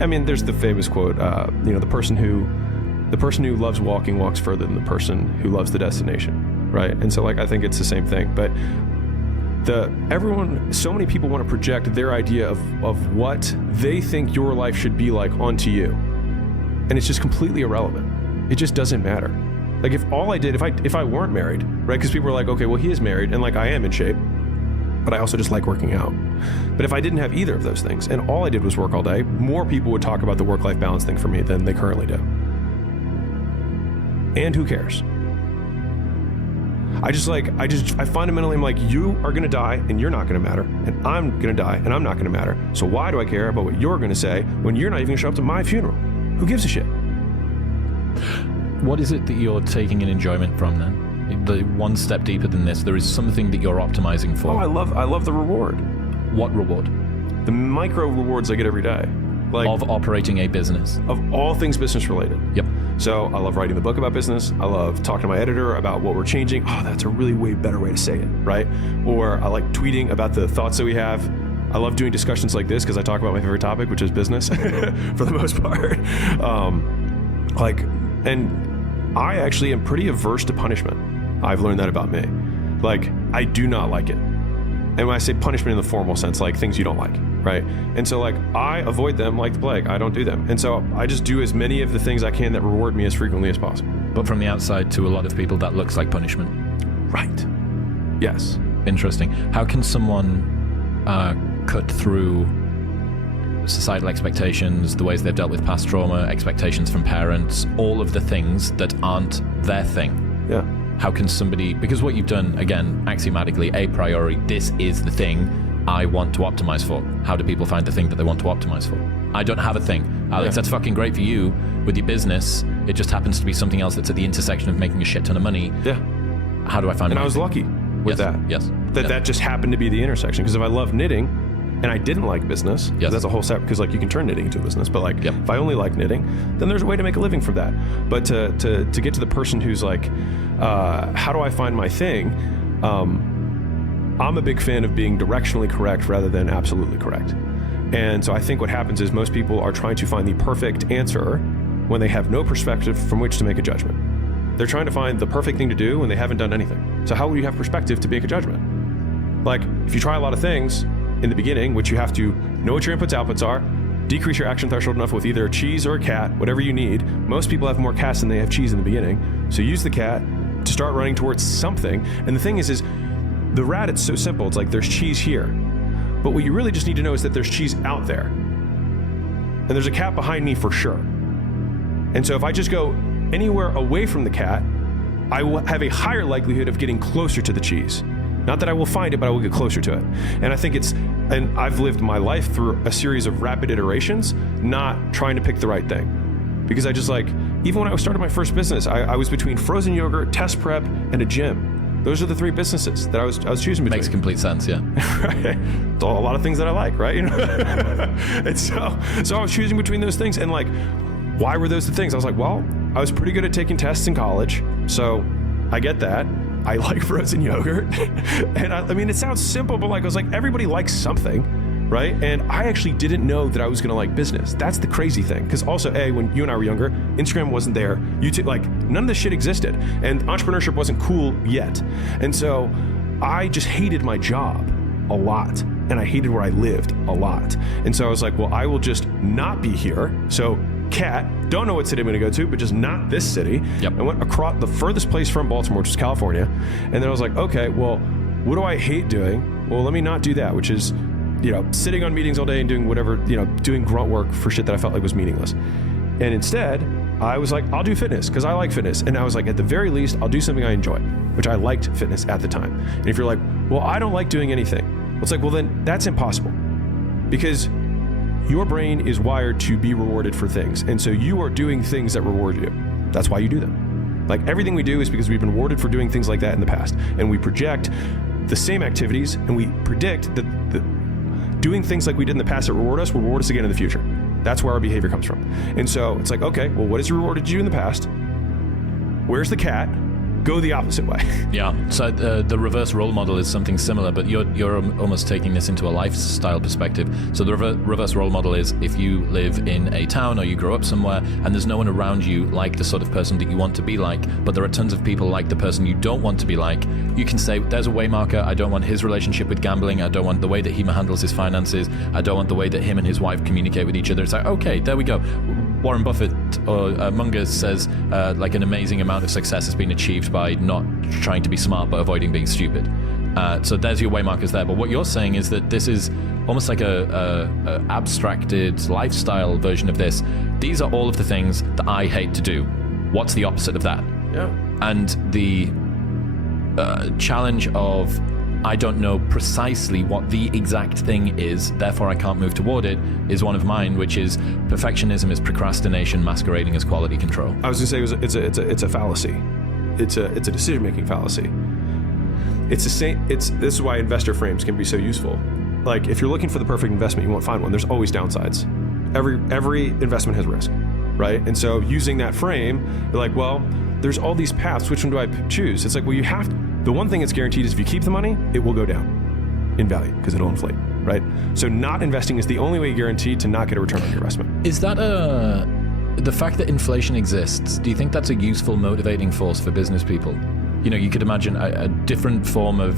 I mean, there's the famous quote, the person who loves walking walks further than the person who loves the destination, right? And so, like, I think it's the same thing. But so many people want to project their idea of what they think your life should be like onto you. And it's just completely irrelevant. It just doesn't matter. Like, if all I did, if I weren't married, right? Because people are like, okay, well, he is married, and like, I am in shape, but I also just like working out. But if I didn't have either of those things, and all I did was work all day, more people would talk about the work-life balance thing for me than they currently do. And who cares? I fundamentally am like, you are going to die and you're not going to matter, and I'm going to die and I'm not going to matter. So why do I care about what you're going to say when you're not even going to show up to my funeral? Who gives a shit? What is it that you're taking an enjoyment from then? The one step deeper than this, there is something that you're optimizing for. Oh, I love the reward. What reward? The micro rewards I get every day. Like, of operating a business. Of all things business related. Yep. So I love writing the book about business. I love talking to my editor about what we're changing. Oh, that's a really way better way to say it, right? Or I like tweeting about the thoughts that we have. I love doing discussions like this because I talk about my favorite topic, which is business for the most part. And I actually am pretty averse to punishment. I've learned that about me. Like, I do not like it. And when I say punishment in the formal sense, like things you don't like, right? And so, like, I avoid them like the plague. I don't do them. And so I just do as many of the things I can that reward me as frequently as possible. But from the outside, to a lot of people, that looks like punishment. Right. Yes. Interesting. How can someone cut through societal expectations, the ways they've dealt with past trauma, expectations from parents, all of the things that aren't their thing? Yeah. How can somebody, because what you've done, again, axiomatically, a priori, this is the thing I want to optimize for. How do people find the thing that they want to optimize for? I don't have a thing. Alex, that's fucking great for you with your business. It just happens to be something else that's at the intersection of making a shit ton of money. Yeah. How do I find it? And I was lucky with that. Yes. That just happened to be the intersection. Because if I love knitting, and I didn't like business, that's a whole separate, because like you can turn knitting into a business, but like if I only like knitting, then there's a way to make a living from that. But to get to the person who's like, how do I find my thing? I'm a big fan of being directionally correct rather than absolutely correct. And so I think what happens is most people are trying to find the perfect answer when they have no perspective from which to make a judgment. They're trying to find the perfect thing to do when they haven't done anything. So how would you have perspective to make a judgment? Like, if you try a lot of things in the beginning, which you have to know what your inputs outputs are, decrease your action threshold enough with either a cheese or a cat, whatever you need. Most people have more cats than they have cheese in the beginning. So use the cat to start running towards something. And the thing is the rat, it's so simple. It's like, there's cheese here. But what you really just need to know is that there's cheese out there. And there's a cat behind me for sure. And so if I just go anywhere away from the cat, I will have a higher likelihood of getting closer to the cheese. Not that I will find it, but I will get closer to it. And I think and I've lived my life through a series of rapid iterations, not trying to pick the right thing. Because I just even when I started my first business, I was between frozen yogurt, test prep, and a gym. Those are the three businesses that I was choosing between. Makes complete sense, yeah. Right? It's a lot of things that I like, right? And so I was choosing between those things, and like, why were those the things? I was like, well, I was pretty good at taking tests in college, so I get that. I like frozen yogurt. And I mean, it sounds simple, but like, I was like, everybody likes something, right? And I actually didn't know that I was gonna like business. That's the crazy thing. Because also, when you and I were younger, Instagram wasn't there. YouTube, like, none of this shit existed. And entrepreneurship wasn't cool yet. And so I just hated my job a lot. And I hated where I lived a lot. And so I was like, well, I will just not be here. So cat, don't know what city I'm gonna go to, but just not this city. Yep. I went across the furthest place from Baltimore, which is California. And then I was like, okay, well, what do I hate doing? Well, let me not do that, which is, sitting on meetings all day and doing whatever, doing grunt work for shit that I felt like was meaningless. And instead, I was like, I'll do fitness because I like fitness. And I was like, at the very least, I'll do something I enjoy, which I liked fitness at the time. And if you're like, well, I don't like doing anything. Well, it's like, well, then that's impossible, because your brain is wired to be rewarded for things. And so you are doing things that reward you. That's why you do them. Like, everything we do is because we've been rewarded for doing things like that in the past. And we project the same activities, and we predict that doing things like we did in the past that reward us will reward us again in the future. That's where our behavior comes from. And so it's like, okay, well, what has rewarded you in the past? Where's the cat? go the opposite way. Yeah. So the reverse role model is something similar, but you're almost taking this into a lifestyle perspective. So the reverse role model is if you live in a town or you grow up somewhere and there's no one around you like the sort of person that you want to be like, but there are tons of people like the person you don't want to be like, you can say, there's a waymarker. I don't want his relationship with gambling. I don't want the way that he handles his finances. I don't want the way that him and his wife communicate with each other. It's like, okay, there we go. Warren Buffett or Munger says like an amazing amount of success has been achieved by not trying to be smart but avoiding being stupid. So there's your waymarkers there. But what you're saying is that this is almost like a abstracted lifestyle version of this. These are all of the things that I hate to do. What's the opposite of that? Yeah. And the challenge of I don't know precisely what the exact thing is, therefore I can't move toward it, is one of mine, which is perfectionism is procrastination masquerading as quality control. I was going to say it's a fallacy. It's a decision-making fallacy. It's the same. This is why investor frames can be so useful. Like if you're looking for the perfect investment, you won't find one. There's always downsides. Every investment has risk, right? And so using that frame, you're like, well, there's all these paths. Which one do I choose? It's like, well, you have to. The one thing that's guaranteed is if you keep the money, it will go down in value because it'll inflate, right? So not investing is the only way guaranteed to not get a return on your investment. Is that the fact that inflation exists, do you think that's a useful motivating force for business people? You know, you could imagine a different form of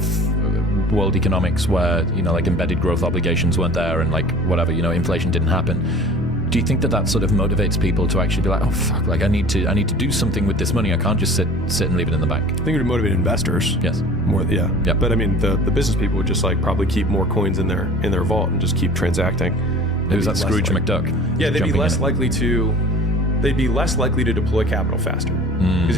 world economics where, you know, like embedded growth obligations weren't there and like whatever, you know, inflation didn't happen. Do you think that sort of motivates people to actually be like, oh fuck, like I need to do something with this money. I can't just sit and leave it in the bank. I think it would motivate investors. Yes. More, yeah. Yep. But I mean, the business people would just like probably keep more coins in their vault and just keep transacting. Who's that Scrooge McDuck? Yeah, they'd be less likely to deploy capital faster. Because